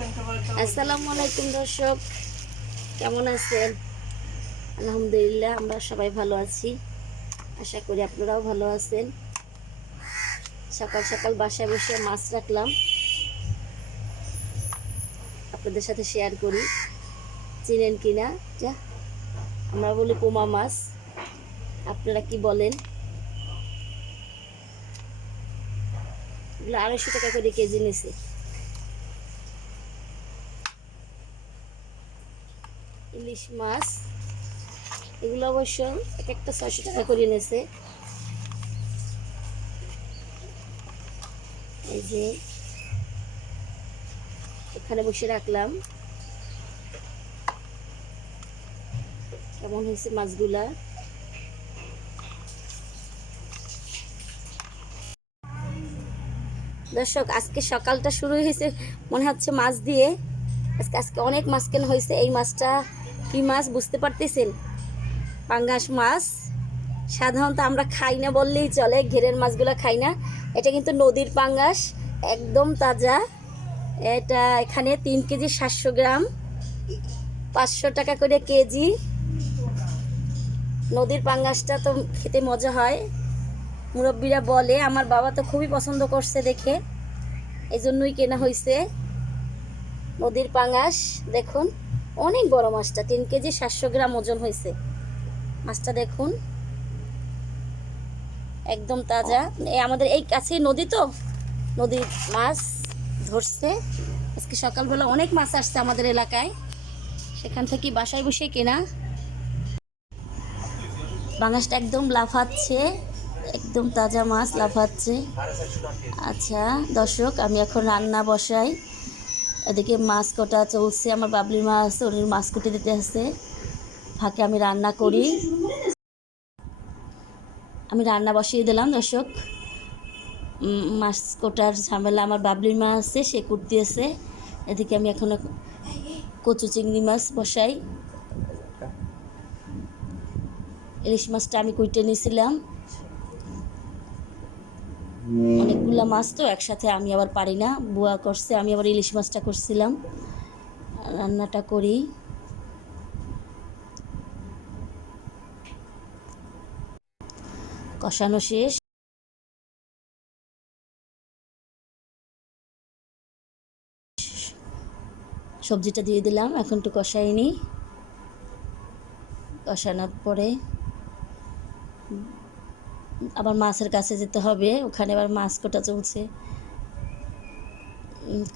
আসসালামু আলাইকুম দর্শক, কেমন আছেন? আলহামদুলিল্লাহ, আমরা সবাই ভালো আছি। আশা করি আপনারাও ভালো আছেন। সকাল সকাল বাসায় বসে মাছ রাখলাম, আপনাদের সাথে শেয়ার করি। চিনেন কিনা যা আমরা বলি পোমা মাছ, আপনারা কি বলেন? এগুলো 250 টাকা করে কেজি নিছে। ইলিশ মাছ এগুলো অবশ্য এক একটা 600 টাকা করে নিয়েছে। এই যে এখানে বসে রাখলাম। কেমন হয়েছে মাছগুলা? দর্শক, আজকে সকালটা শুরু হয়েছে মনে হচ্ছে মাছ দিয়ে। আজকে অনেক মাছ কেনা হয়েছে। এই মাছটা কি মাছ বুঝতে পারতেছেন? পাঙ্গাস মাছ। সাধারণত আমরা খাই না বললেই চলে, ঘেরের মাছগুলো খাই না। এটা কিন্তু নদীর পাঙ্গাস, একদম তাজা। এটা এখানে 3 কেজি 700 গ্রাম, 500 টাকা করে কেজি। নদীর পাঙ্গাসটা তো খেতে মজা হয়, মুরব্বীরা বলে। আমার বাবা তো খুবই পছন্দ করছে দেখে, এই জন্যই কেনা হয়েছে নদীর পাঙ্গাস। দেখুন অনেক বড় মাছটা, 3 কেজি 700 গ্রাম ওজন হয়েছে মাছটা। দেখুন একদম তাজা। আমাদের এই কাছে নদী, তো নদীর মাছ ধরছে। আজকে সকালবেলা অনেক মাছ আসছে আমাদের এলাকায়, সেখান থেকে বাসায় বসে কেনা। পাঙ্গাসটা একদম লাফাচ্ছে, একদম তাজা মাছ লাফাচ্ছে। আচ্ছা দর্শক, আমি এখন রান্না বসাই। এদিকে মাছ কাটা চলছে, আমার বাবলির মাছ, ওর মাছ কুটে দিতে আছে, ফাঁকে আমি রান্না করি। আমি রান্না বসিয়ে দিলাম দর্শক। মাছ কোটার ঝামেলা আমার বাবলির মা আছে, সে কুটতেছে। এদিকে আমি এখন কচু চিংড়ি মাছ বসাই। ইলিশ মাছটা আমি কুইটে নিয়েছিলাম, অনেকগুলা মাছ তো একসাথে আমি আবার পারি না, বুয়া করছে, আমি আবার ইলিশ মাছটা করছিলাম। রান্নাটা করি। কষানো শেষ, সবজিটা দিয়ে দিলাম। এখন একটু কষাই নিই। কষানোর পরে আবার মাছের কাছে যেতে হবে, ওখানে আবার মাছ কোটা চলছে।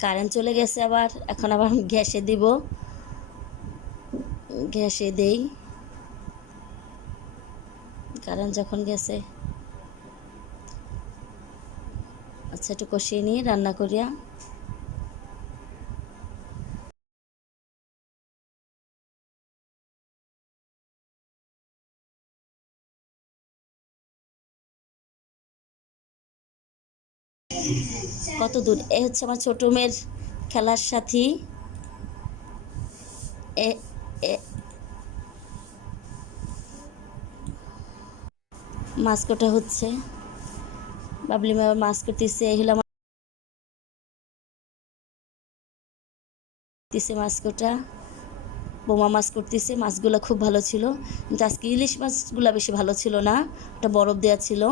কারেন্ট চলে গেছে আবার, এখন আবার গ্যাসে দিব, গ্যাসে দেই। কারেন্ট যখন গেছে, আচ্ছা একটু কষিয়ে নিই রান্না করিয়া। কত দূর? এ হচ্ছে আমার ছোটো মেয়ের খেলার সাথী। এ মাছ কোটা হচ্ছে, বাবলি মা মাছ করতেছে। এই হলো আমার মাছ কোটা, বোমা মাছ করতেছে। মাছগুলো খুব ভালো ছিল, কিন্তু আজকে ইলিশ মাছগুলো বেশি ভালো ছিল না, ওটা বরফ দেওয়া ছিল।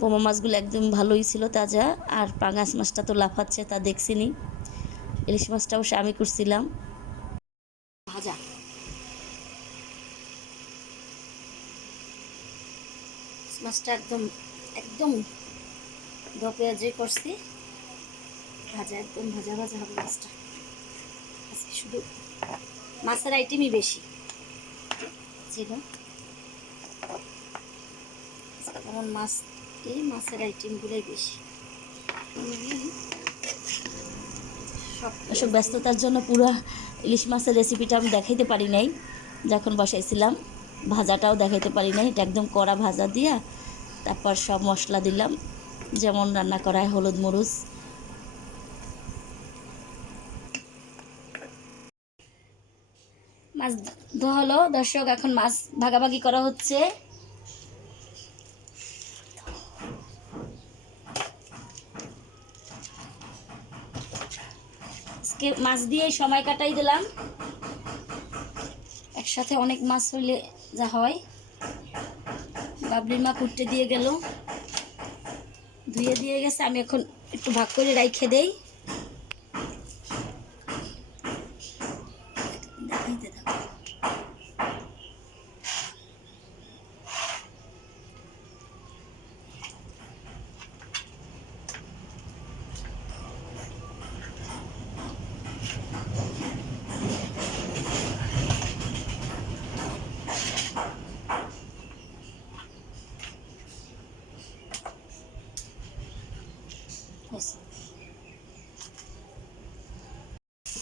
পোমা মাছগুলো একদম ভালোই ছিল, তাজা। আর পাঙাশ মাছটা তো লাফাচ্ছে, তা দেখছিনি। ইলিশ মাছটা অবশ্য আমি করছিলাম ভাজা। মাছটা একদম একদম পেঁয়াজে করছি, ভাজা, একদম ভাজা ভাজা হবে মাছটা। আজকে শুধু মাছের আইটেমই বেশি ছিল। যেমন মাছ, এই মাছের আইটেমগুলোই বেশি। সব ব্যস্ততার জন্য পুরো ইলিশ মাছের রেসিপিটা আমি দেখাইতে পারি নাই, যখন বসাইছিলাম। ভাজাটাও দেখাইতে পারি নাই, এটা একদম কড়া ভাজা দিয়া তারপর সব মশলা দিলাম, যেমন রান্না করা হয়, হলুদ মরিচ। মাছ ধোয়া হলো দর্শক, এখন মাছ ভাগাভাগি করা হচ্ছে। আজকে মাছ দিয়েই সময় কাটাই দিলাম, একসাথে অনেক মাছ হইলে যা হয়। বাবলির মা কুটতে দিয়ে গেল, ধুয়ে দিয়ে গেছে, আমি এখন একটু ভাগ করে রাইখে দেই। দেখাইতে থাকো।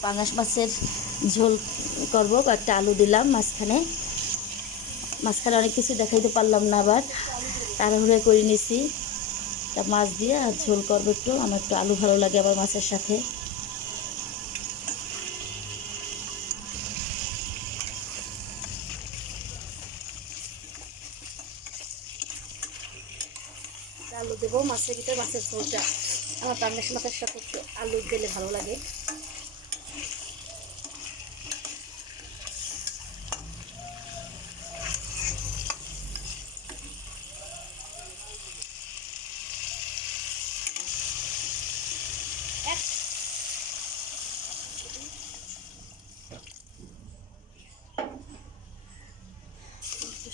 পাঙাশ মাছের ঝোল করব, কয়েকটা আলু দিলাম মাঝখানে। মাঝখানে অনেক কিছু দেখাইতে পারলাম না, আবার তাড়াহুড়ো করে নিছি। তা মাছ দিয়ে আর ঝোল করবো একটু, আমার একটু আলু ভালো লাগে আবার মাছের সাথে। আলু দেবো মাছের ভিতরে, মাছের ঝোলটা আমার পাঙাশ মাছের সাথে একটু আলু দিলে ভালো লাগে।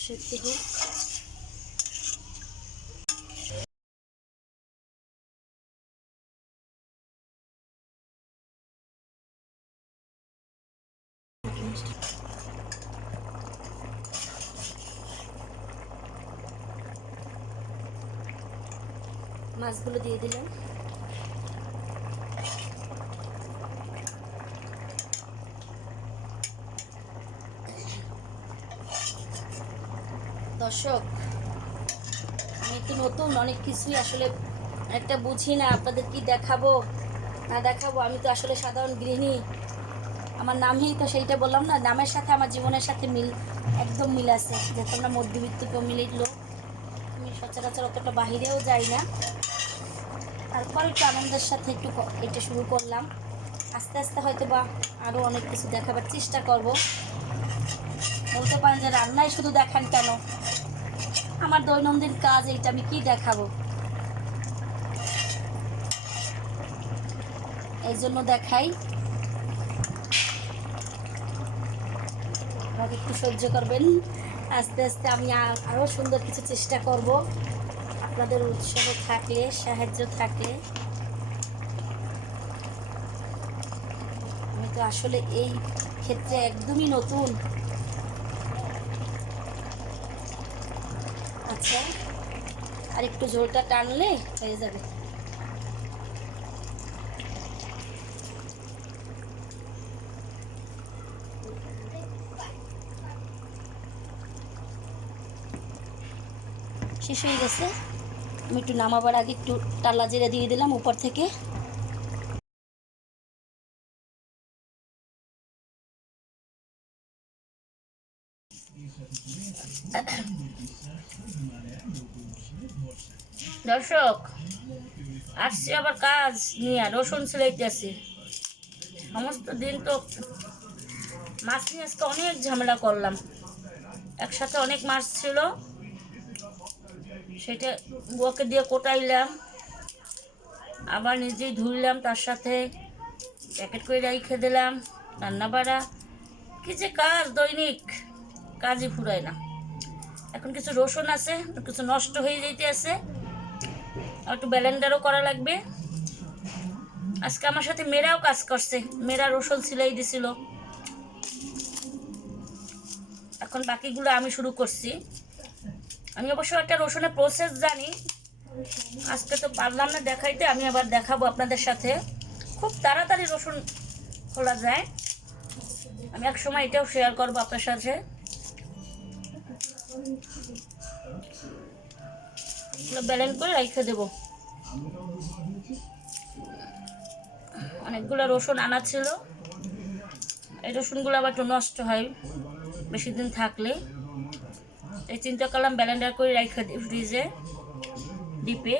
সেদ্ধ হোক। মাছগুলো দিয়ে দিলাম। দর্শক, আমি একটু নতুন, অনেক কিছুই আসলে একটা বুঝি না, আপনাদের কি দেখাবো না দেখাবো। আমি তো আসলে সাধারণ গৃহিণী, আমার নামই তো সেইটা বললাম না, নামের সাথে আমার জীবনের সাথে মিল, একদম মিল আছে। যেহেতু আমরা মধ্যবিত্ত ফ্যামিলির লোক, আমি সচরাচর অতটা বাহিরেও যাই না, তারপর একটু আনন্দের সাথে একটু এটা শুরু করলাম। আস্তে আস্তে হয়তো বা আরও অনেক কিছু দেখাবার চেষ্টা করব। বলতে পারেন যে রান্নাই শুধু দেখান কেন, আমার দৈনন্দিন কাজ এইটা, আমি কি দেখাবো, এই জন্য দেখাই। আমাকে একটু সহ্য করবেন, আস্তে আস্তে আমি আরও সুন্দর কিছু চেষ্টা করব, আপনাদের উৎসাহ থাকলে, সাহায্য থাকলে। আমি তো আসলে এই ক্ষেত্রে একদমই নতুন। আচ্ছা, আর একটু ঝোলটা টানলে হয়ে যাবে। শেষ হয়ে গেছে, আমি একটু নামাবার আগে একটু টালা জিরে দিয়ে দিলাম উপর থেকে। দর্শক, আসছি আবার কাজ নিয়ে, রসুন সিলাইতেছি। সমস্ত দিন তো মাছ নিয়ে আজকে অনেক ঝামেলা করলাম, একসাথে অনেক মাছ ছিল, সেটা বুয়াকে দিয়ে কোটাইলাম, আবার নিজেই ধুইলাম, তার সাথে প্যাকেট করে রেখে দিলাম, রান্না বাড়া, কি যে কাজ, দৈনিক কাজই ফুরায় না। এখন কিছু রসুন আছে, কিছু নষ্ট হয়ে যেতে আছে, আর একটু ব্যালেন্ডারও করা লাগবে। আজকে আমার সাথে মেয়েরাও কাজ করছে, মেয়েরা রসুন সিলাই দিছিল। এখন বাকিগুলো আমি শুরু করছি। আমি অবশ্য একটা রসুনের প্রসেস জানি, আজকে তো পারলাম না দেখাইতে, আমি আবার দেখাবো আপনাদের সাথে। খুব তাড়াতাড়ি রসুন খোলা যায়, আমি এক সময় এটাও শেয়ার করবো আপনার সাথে। ব্যালেন্স করে রেখে দেবো। অনেকগুলো রসুন আনা ছিল, এই রসুনগুলো আবার একটু নষ্ট হয় বেশি দিন থাকলে, এই চিন্তা করলাম ব্যালেন্ডার করে রেখে দিই ফ্রিজে ডিপে।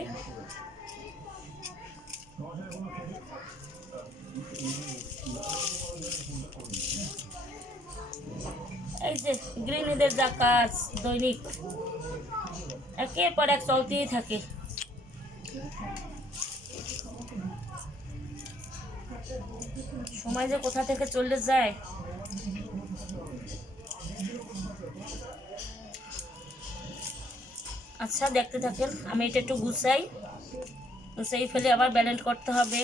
এই যে গৃহিণীদের যা কাজ দৈনিক একের পর এক চলতেই থাকে। সময় যে কোথা থেকে চলে যায়। আচ্ছা দেখতে থাকেন, আমি এটা একটু গুছাই ফেলে আবার ব্যালেন্স করতে হবে।